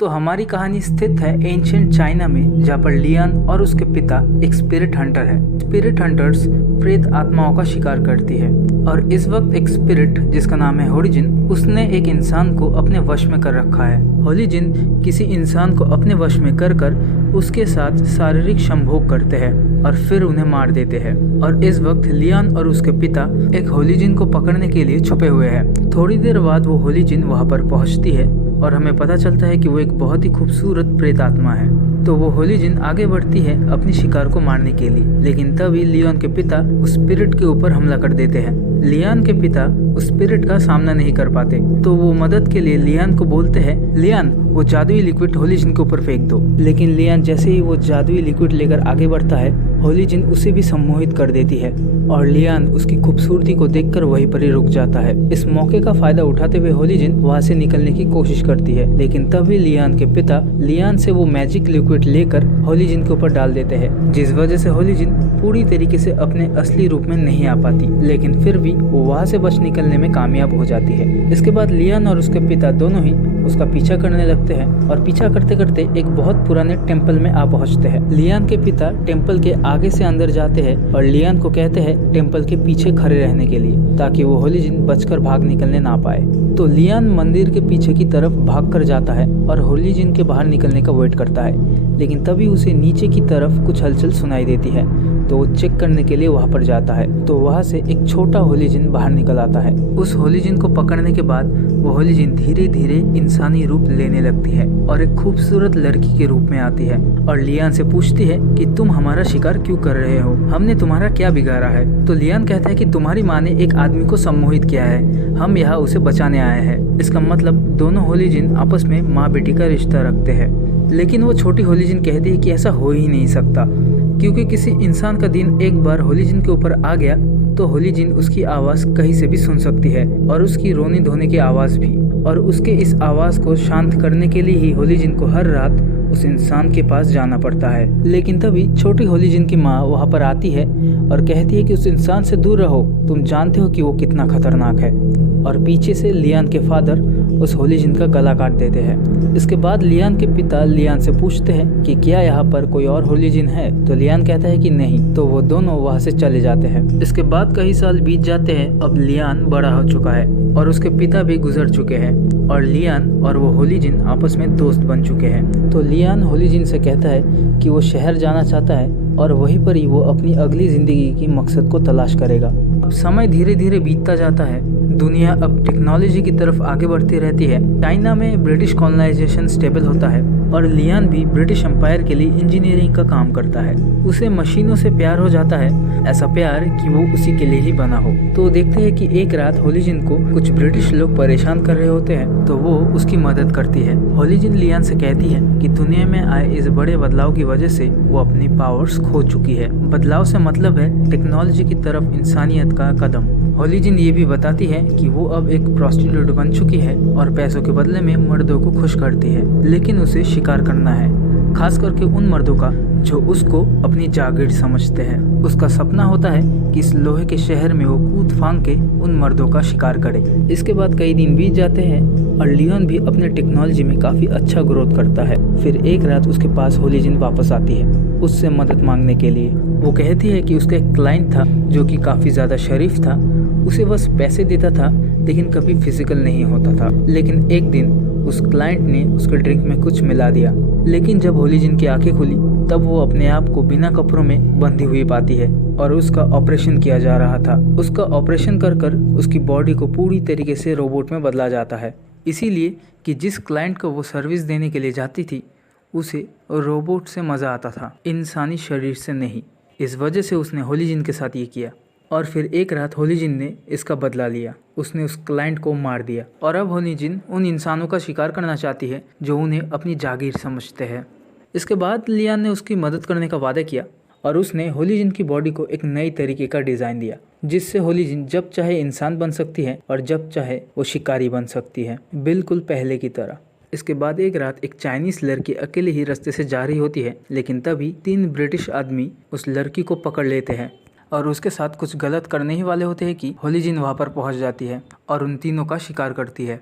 तो हमारी कहानी स्थित है एंशिएंट चाइना में, जहाँ पर लियान और उसके पिता एक स्पिरिट हंटर है। स्पिरिट हंटर्स प्रेत आत्माओं का शिकार करती है और इस वक्त एक स्पिरिट जिसका नाम है होलीजिन, उसने एक इंसान को अपने वश में कर रखा है। होलीजिन किसी इंसान को अपने वश में कर उसके साथ शारीरिक संभोग करते हैं और फिर उन्हें मार देते हैं। और इस वक्त लियान और उसके पिता एक होलीजिन को पकड़ने के लिए छुपे हुए हैं। थोड़ी देर बाद वो होलीजिन वहाँ पर पहुँचती है और हमें पता चलता है कि वो एक बहुत ही खूबसूरत प्रेत आत्मा है। तो वो होलीजिन आगे बढ़ती है अपनी शिकार को मारने के लिए, लेकिन तभी लियान के पिता उस स्पिरिट के ऊपर हमला कर देते हैं। लियान के पिता उस स्पिरिट का सामना नहीं कर पाते, तो वो मदद के लिए लियान को बोलते हैं, लियान वो जादुई लिक्विड होलीजिन के ऊपर फेंक दो। लेकिन लियान जैसे ही वो जादुई लिक्विड लेकर आगे बढ़ता है, होलीजिन उसे भी सम्मोहित कर देती है और लियान उसकी खूबसूरती को देखकर वहीं पर ही रुक जाता है। इस मौके का फायदा उठाते हुए होलीजिन वहाँ से निकलने की कोशिश करती है, लेकिन तभी लियान के पिता लियान से वो मैजिक लिक्विड लेकर होलीजिन के ऊपर डाल देते हैं, जिस वजह से होलीजिन पूरी तरीके से अपने असली रूप में नहीं आ पाती, लेकिन फिर भी वो वहाँ से बच निकलने में कामयाब हो जाती है। इसके बाद लियान और उसके पिता दोनों ही उसका पीछा करने लगते हैं और पीछा करते करते एक बहुत पुराने टेम्पल में आ पहुंचते हैं। लियान के पिता टेम्पल के आगे से अंदर जाते हैं और लियान को कहते हैं टेम्पल के पीछे खड़े रहने के लिए, ताकि वो होलीजिन बचकर भाग निकलने ना पाए। तो लियान मंदिर के पीछे की तरफ भाग कर जाता है और होलीजिन के बाहर निकलने का वेट करता है, लेकिन तभी उसे नीचे की तरफ कुछ हलचल सुनाई देती है। तो वो चेक करने के लिए वहाँ पर जाता है, तो वहाँ से एक छोटा होलीजिन बाहर निकल आता है। उस होलीजिन को पकड़ने के बाद वो होलीजिन धीरे धीरे इंसानी रूप लेने लगती है और एक खूबसूरत लड़की के रूप में आती है और लियान से पूछती है कि तुम हमारा शिकार क्यों कर रहे हो, हमने तुम्हारा क्या बिगाड़ा है। तो लियान कहता है कि तुम्हारी माँ ने एक आदमी को सम्मोहित किया है, हम यहाँ उसे बचाने आए हैं। इसका मतलब दोनों होलीजिन आपस में माँ बेटी का रिश्ता रखते हैं। लेकिन वो छोटी होलीजिन कहती है कि ऐसा हो ही नहीं सकता, क्योंकि किसी इंसान का दिन एक बार होलीजिन के ऊपर आ गया तो होलीजिन उसकी आवाज़ कहीं से भी सुन सकती है और उसकी रोने धोने की आवाज़ भी। और उसके इस आवाज़ को शांत करने के लिए ही होलीजिन को हर रात उस इंसान के पास जाना पड़ता है। लेकिन तभी छोटी होलीजिन की माँ वहाँ पर आती है और कहती है कि उस इंसान से दूर रहो, तुम जानते हो कि वो कितना खतरनाक है। और पीछे से लियान के फादर उस होलीजिन का गला काट देते हैं। इसके बाद लियान के पिता लियान से पूछते हैं कि क्या यहाँ पर कोई और होलीजिन है, तो लियान कहता है कि नहीं, तो वो दोनों वहाँ से चले जाते हैं। इसके बाद कई साल बीत जाते हैं। अब लियान बड़ा हो चुका है और उसके पिता भी गुजर चुके हैं और लियान और वो होलीजिन आपस में दोस्त बन चुके हैं। तो लियान होलीजिन से कहता है कि वो शहर जाना चाहता है और वहीं पर ही वो अपनी अगली जिंदगी की मकसद को तलाश करेगा। अब समय धीरे धीरे बीतता जाता है, दुनिया अब टेक्नोलॉजी की तरफ आगे बढ़ती रहती है। चाइना में ब्रिटिश कॉलोनाइजेशन स्टेबल होता है और लियान भी ब्रिटिश एम्पायर के लिए इंजीनियरिंग का काम करता है। उसे मशीनों से प्यार हो जाता है, ऐसा प्यार कि वो उसी के लिए ही बना हो। तो देखते हैं कि एक रात होलीजिन को कुछ ब्रिटिश लोग परेशान कर रहे होते हैं, तो वो उसकी मदद करती है। होलीजिन लियान से कहती है कि दुनिया में आए इस बड़े बदलाव की वजह से वो अपनी पावर्स खो चुकी है। बदलाव से मतलब है टेक्नोलॉजी की तरफ इंसानियत का कदम। होलीजिन ये भी बताती है कि वो अब एक प्रोस्टिट्यूट बन चुकी है और पैसों के बदले में मर्दों को खुश करती है, लेकिन उसे शिकार करना है, खास करके उन मर्दों का जो उसको अपनी जागीर समझते हैं। उसका सपना होता है कि इस लोहे के शहर में वो कूद फांग के उन मर्दों का शिकार करे। इसके बाद कई दिन बीत जाते हैं और लियोन भी अपने टेक्नोलॉजी में काफ़ी अच्छा ग्रोथ करता है। फिर एक रात उसके पास होलीजिन वापस आती है उससे मदद मांगने के लिए। वो कहती है कि उसका एक क्लाइंट था जो कि काफ़ी ज़्यादा शरीफ था, उसे बस पैसे देता था लेकिन कभी फिजिकल नहीं होता था। लेकिन एक दिन उस क्लाइंट ने उसके ड्रिंक में कुछ मिला दिया, लेकिन जब होलीजिन की आंखें खुली तब वो अपने आप को बिना कपड़ों में बंधी हुई पाती है और उसका ऑपरेशन किया जा रहा था। उसका ऑपरेशन कर उसकी बॉडी को पूरी तरीके से रोबोट में बदला जाता है, इसीलिए कि जिस क्लाइंट को वो सर्विस देने के लिए जाती थी उसे रोबोट से मज़ा आता था, इंसानी शरीर से नहीं। इस वजह से उसने होलीजिन के साथ ये किया और फिर एक रात होलीजिन ने इसका बदला लिया। उसने उस क्लाइंट को मार दिया और अब होलीजिन उन इंसानों का शिकार करना चाहती है जो उन्हें अपनी जागीर समझते हैं। इसके बाद लियान ने उसकी मदद करने का वादा किया और उसने होलीजिन की बॉडी को एक नई तरीके का डिज़ाइन दिया, जिससे होलीजिन जब चाहे इंसान बन सकती है और जब चाहे वो शिकारी बन सकती है, बिल्कुल पहले की तरह। इसके बाद एक रात एक चाइनीज़ लड़की अकेले ही रास्ते से जा रही होती है, लेकिन तभी 3 ब्रिटिश आदमी उस लड़की को पकड़ लेते हैं और उसके साथ कुछ गलत करने ही वाले होते हैं कि होलीजिन वहाँ पर पहुँच जाती है और उन तीनों का शिकार करती है।